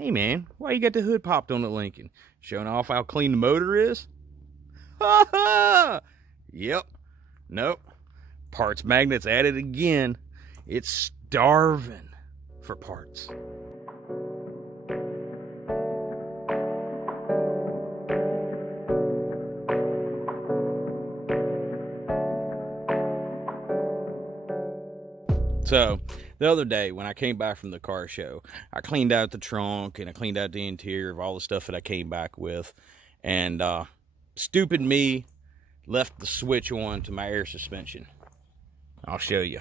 Hey man, why you got the hood popped on the Lincoln? Showing off how clean the motor is? Ha ha! Yep. Nope. Parts magnets added again. It's starving for parts. So, the other day when I came back from the car show, I cleaned out the trunk and I cleaned out the interior of all the stuff that I came back with. And stupid me left the switch on to my air suspension. I'll show you.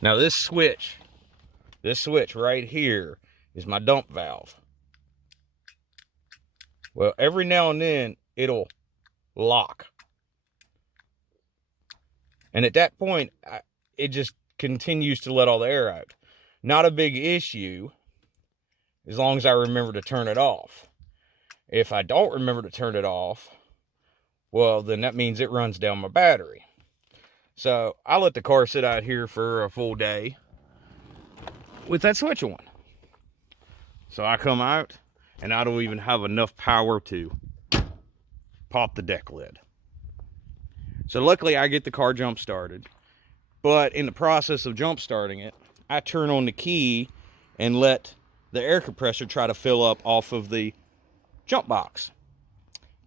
Now this switch right here is my dump valve. Well, every now and then it'll lock. And at that point, it just continues to let all the air out. Not a big issue as long as I remember to turn it off. If I don't remember to turn it off, well, then that means it runs down my battery. So I let the car sit out here for a full day with that switch on. So I come out and I don't even have enough power to pop the deck lid. So luckily I get the car jump started, but in the process of jump starting it, I turn on the key and let the air compressor try to fill up off of the jump box.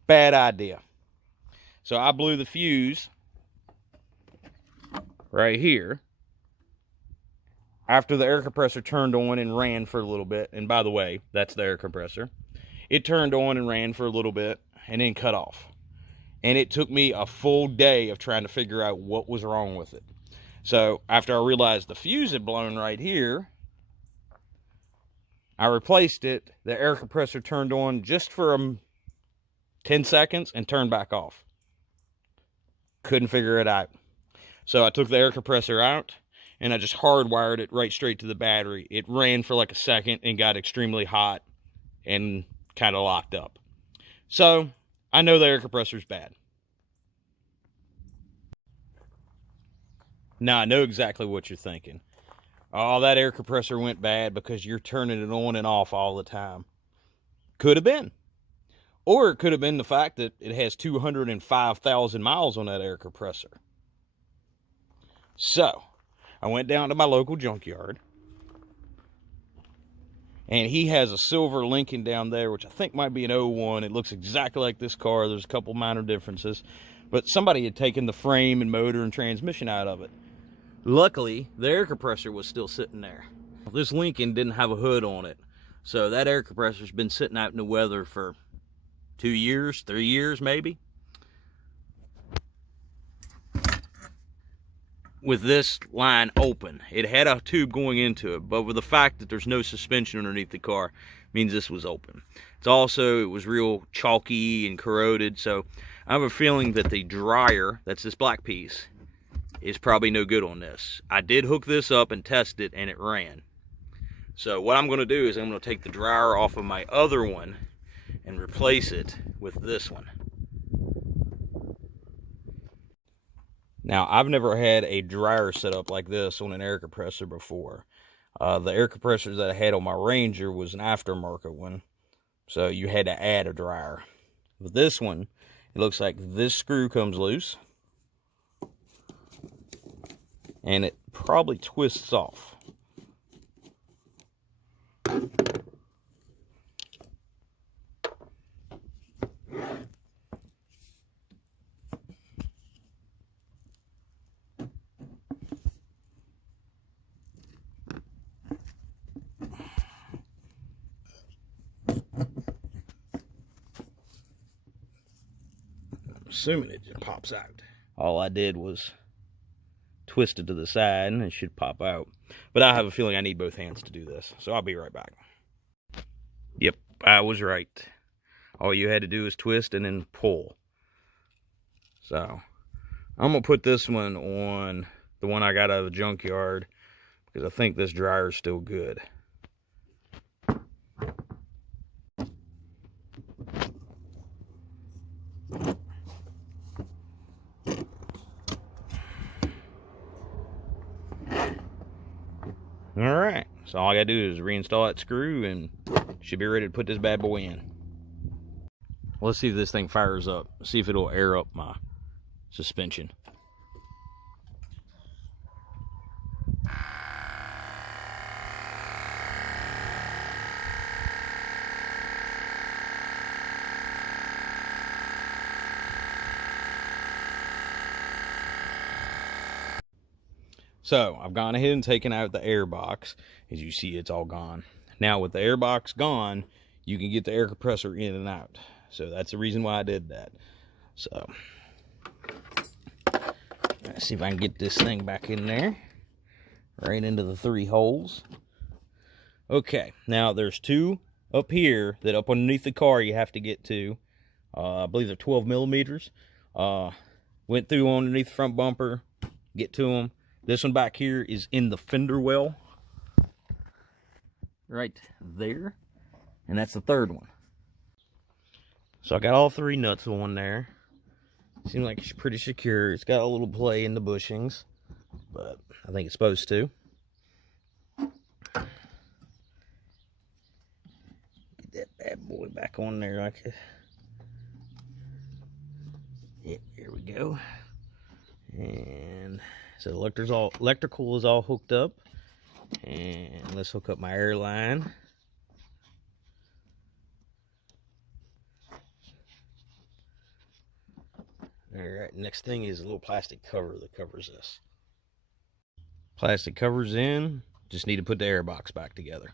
Bad idea. So I blew the fuse right here after the air compressor turned on and ran for a little bit. And by the way, that's the air compressor. It turned on and ran for a little bit and then cut off. And it took me a full day of trying to figure out what was wrong with it. So after I realized the fuse had blown right here, I replaced it. The air compressor turned on just for 10 seconds and turned back off. Couldn't figure it out. So I took the air compressor out and I just hardwired it right straight to the battery. It ran for like a second and got extremely hot and kind of locked up. So I know the air compressor is bad. Now I know exactly what you're thinking. Oh, that air compressor went bad because you're turning it on and off all the time. Could have been. Or it could have been the fact that it has 205,000 miles on that air compressor. So, I went down to my local junkyard. And he has a silver Lincoln down there, which I think might be an '01. It looks exactly like this car. There's a couple minor differences. But somebody had taken the frame and motor and transmission out of it. Luckily, the air compressor was still sitting there. This Lincoln didn't have a hood on it. So that air compressor's been sitting out in the weather for 2 years, 3 years maybe. With this line open, it had a tube going into it, but with the fact that there's no suspension underneath the car means this was open. It was real chalky and corroded, so I have a feeling that the dryer, that's this black piece, is probably no good on this. I did hook this up and test it and it ran. So what I'm going to do is I'm going to take the dryer off of my other one and replace it with this one. Now, I've never had a dryer set up like this on an air compressor before. The air compressor that I had on my Ranger was an aftermarket one, so you had to add a dryer. With this one, it looks like this screw comes loose, and it probably twists off. Assuming it just pops out. All I did was twist it to the side and it should pop out. But I have a feeling I need both hands to do this. So I'll be right back. Yep, I was right. All you had to do is twist and then pull. So I'm going to put this one on the one I got out of the junkyard because I think this dryer is still good. All right, so all I gotta do is reinstall that screw and should be ready to put this bad boy in. Let's see if this thing fires up. See if it'll air up my suspension. So I've gone ahead and taken out the air box. As you see, it's all gone. Now with the air box gone, you can get the air compressor in and out. So that's the reason why I did that. So let's see if I can get this thing back in there, right into the 3 holes. Okay, now there's 2 up here that up underneath the car you have to get to. I believe they're 12 millimeters. Went through underneath the front bumper, get to them. This one back here is in the fender well, right there, and that's the 3rd one. So I got all 3 nuts on there. Seems like it's pretty secure. It's got a little play in the bushings, but I think it's supposed to. Get that bad boy back on there like it. Yeah, here we go. And so the electrical is all hooked up, and let's hook up my air line. All right, next thing is a little plastic cover that covers this. Plastic cover's in, just need to put the air box back together.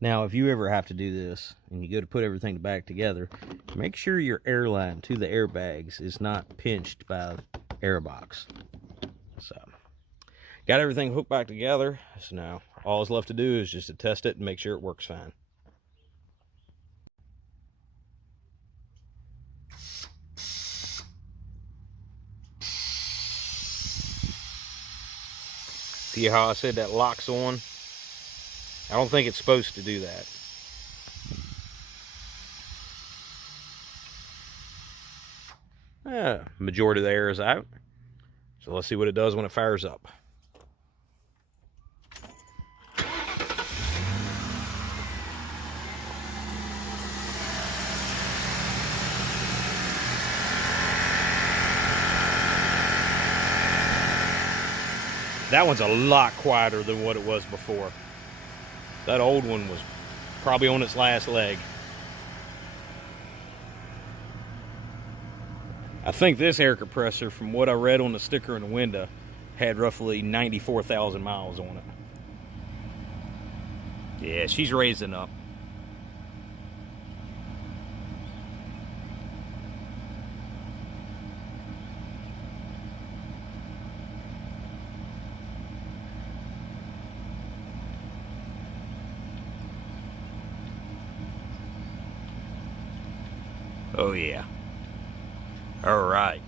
Now, if you ever have to do this and you go to put everything back together, make sure your air line to the airbags is not pinched by the air box. So, got everything hooked back together. So now, all is left to do is just to test it and make sure it works fine. See how I said that locks on? I don't think it's supposed to do that. Majority of the air is out. So let's see what it does when it fires up. That one's a lot quieter than what it was before. That old one was probably on its last leg. I think this air compressor, from what I read on the sticker in the window, had roughly 94,000 miles on it. Yeah, she's raising up. Oh yeah. All right.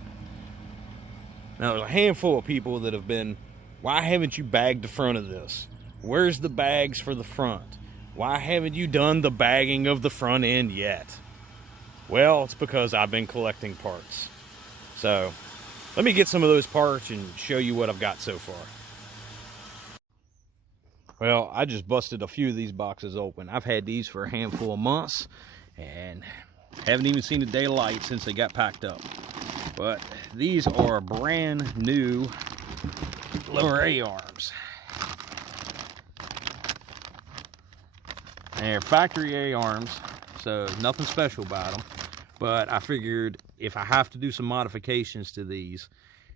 Now there's a handful of people that have been, why haven't you bagged the front of this? Where's the bags for the front? Why haven't you done the bagging of the front end yet? Well, it's because I've been collecting parts. So let me get some of those parts and show you what I've got so far. Well, I just busted a few of these boxes open. I've had these for a handful of months and haven't even seen a day of light since they got packed up. But these are brand new lower A-arms. They're factory A-arms, so nothing special about them. But I figured if I have to do some modifications to these,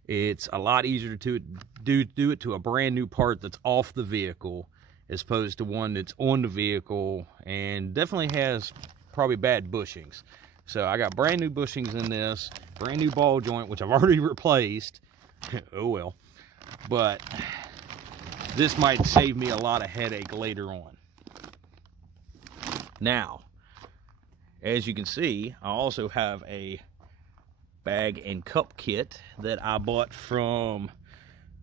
it's a lot easier to do it to a brand new part that's off the vehicle as opposed to one that's on the vehicle and definitely has probably bad bushings. So I got brand new bushings in this, brand new ball joint, which I've already replaced. Oh well. But this might save me a lot of headache later on. Now, as you can see, I also have a bag and cup kit that I bought from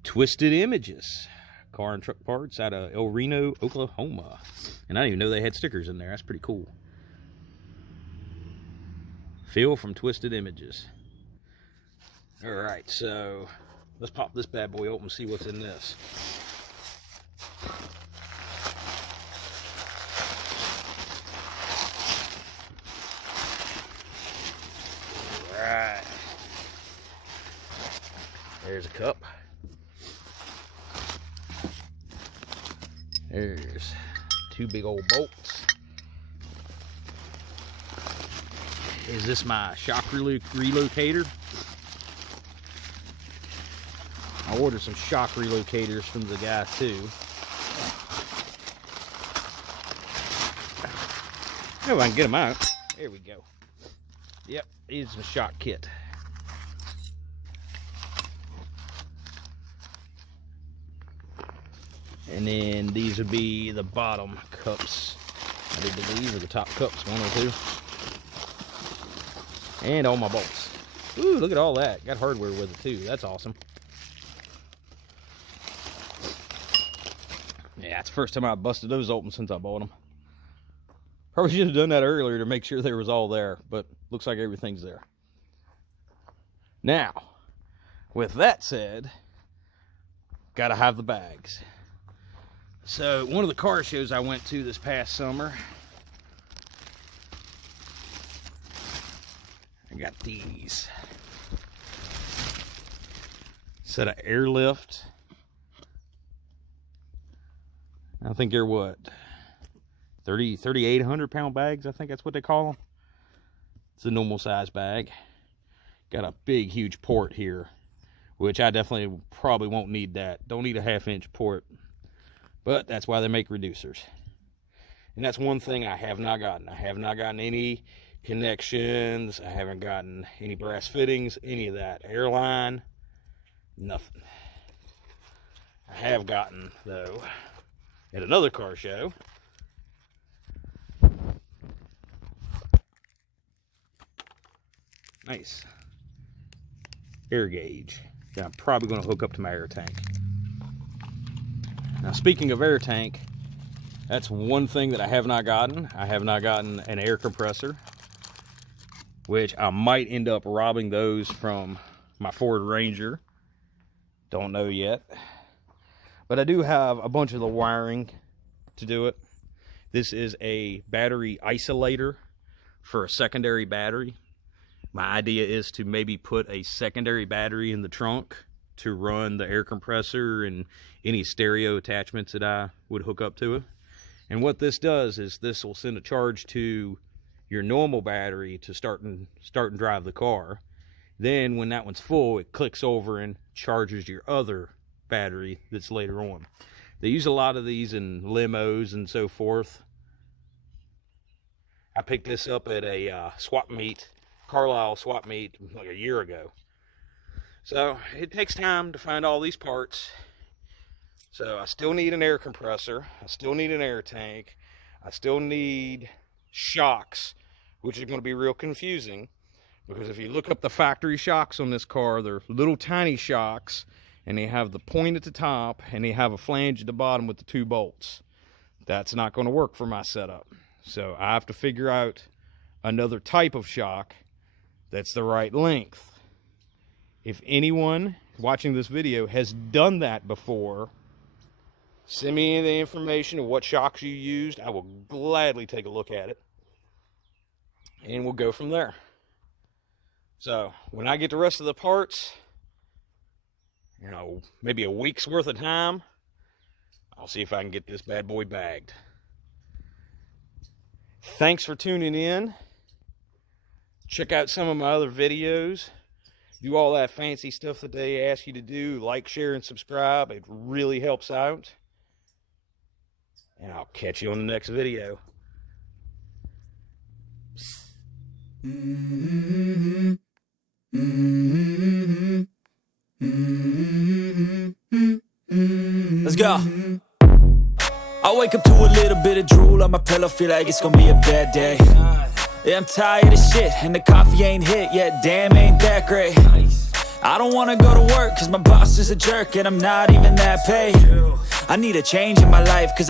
Twisted Images, car and truck parts out of El Reno, Oklahoma. And I didn't even know they had stickers in there. That's pretty cool. Phil from Twisted Images. All right, so let's pop this bad boy open and see what's in this. Right. There's a cup. There's 2 big old bolts. Is this my shock relocator? I ordered some shock relocators from the guy too. Oh, I can get them out. There we go. Yep, it's a shock kit. And then these would be the bottom cups, I do believe, or the top cups, 1 or 2. And all my bolts. Ooh, look at all that. Got hardware with it too. That's awesome. Yeah, it's the first time I busted those open since I bought them. Probably should have done that earlier to make sure there was all there, but looks like everything's there. Now, with that said, gotta have the bags. So, one of the car shows I went to this past summer, I got these. Set of airlift. I think they're what? 3,800 pound bags, I think that's what they call them. It's a normal size bag. Got a big, huge port here, which I definitely probably won't need that. Don't need a 1/2 inch port, but that's why they make reducers. And that's one thing I have not gotten. I have not gotten any connections. I haven't gotten any brass fittings, any of that. Airline, nothing. I have gotten, though, at another car show, nice air gauge that I'm probably going to hook up to my air tank. Now, speaking of air tank, that's one thing that I have not gotten. I have not gotten an air compressor, which I might end up robbing those from my Ford Ranger. Don't know yet. But I do have a bunch of the wiring to do it. This is a battery isolator for a secondary battery. My idea is to maybe put a secondary battery in the trunk to run the air compressor and any stereo attachments that I would hook up to it. And what this does is this will send a charge to your normal battery to start and drive the car. Then when that one's full, it clicks over and charges your other battery that's later on. They use a lot of these in limos and so forth. I picked this up at a swap meet, Carlisle swap meet, like a year ago. So it takes time to find all these parts. So I still need an air compressor. I still need an air tank. I still need shocks, which is going to be real confusing, because if you look up the factory shocks on this car, they're little tiny shocks, and they have the point at the top, and they have a flange at the bottom with the 2 bolts. That's not going to work for my setup. So I have to figure out another type of shock that's the right length. If anyone watching this video has done that before, send me the information of what shocks you used. I will gladly take a look at it, and we'll go from there. So when I get the rest of the parts, you know, maybe a week's worth of time, I'll see if I can get this bad boy bagged. Thanks for tuning in. Check out some of my other videos. Do all that fancy stuff that they ask you to do. Like, share, and subscribe. It really helps out. And I'll catch you on the next video. Let's go. I wake up to a little bit of drool on my pillow, feel like it's gonna be a bad day. Yeah, I'm tired of shit, and the coffee ain't hit yet, damn, ain't that great. I don't wanna go to work, cause my boss is a jerk, and I'm not even that paid. I need a change in my life, cause